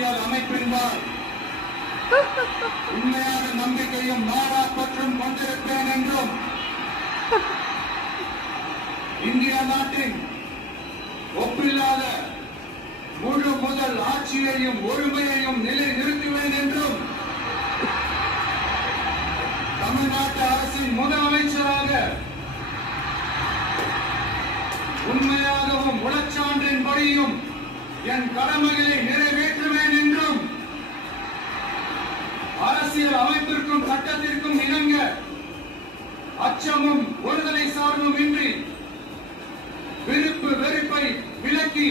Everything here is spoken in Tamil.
அரசியல் அமைப்பின்பால் உண்மையான நம்பிக்கையும் மாறா பற்றும் கொண்டிருப்பேன் என்றும் இந்திய நாட்டின் ஒப்பில்லாத முழு முதல் ஆட்சியையும் ஒருமையையும் நிலைநிறுத்துவேன் என்றும் தமிழ்நாட்டு அரசின் முதலமைச்சராக உண்மையாகவும் உளச்சான்றின்படியும் என் கடமைகளை நிறைவேற்றுவேன் என்றும் அரசியல் அமைப்பிற்கும் சட்டத்திற்கும் இணங்க அச்சமும் ஒருதலை சார்பும் இன்றி விருப்பு வெறுப்பை விலக்கி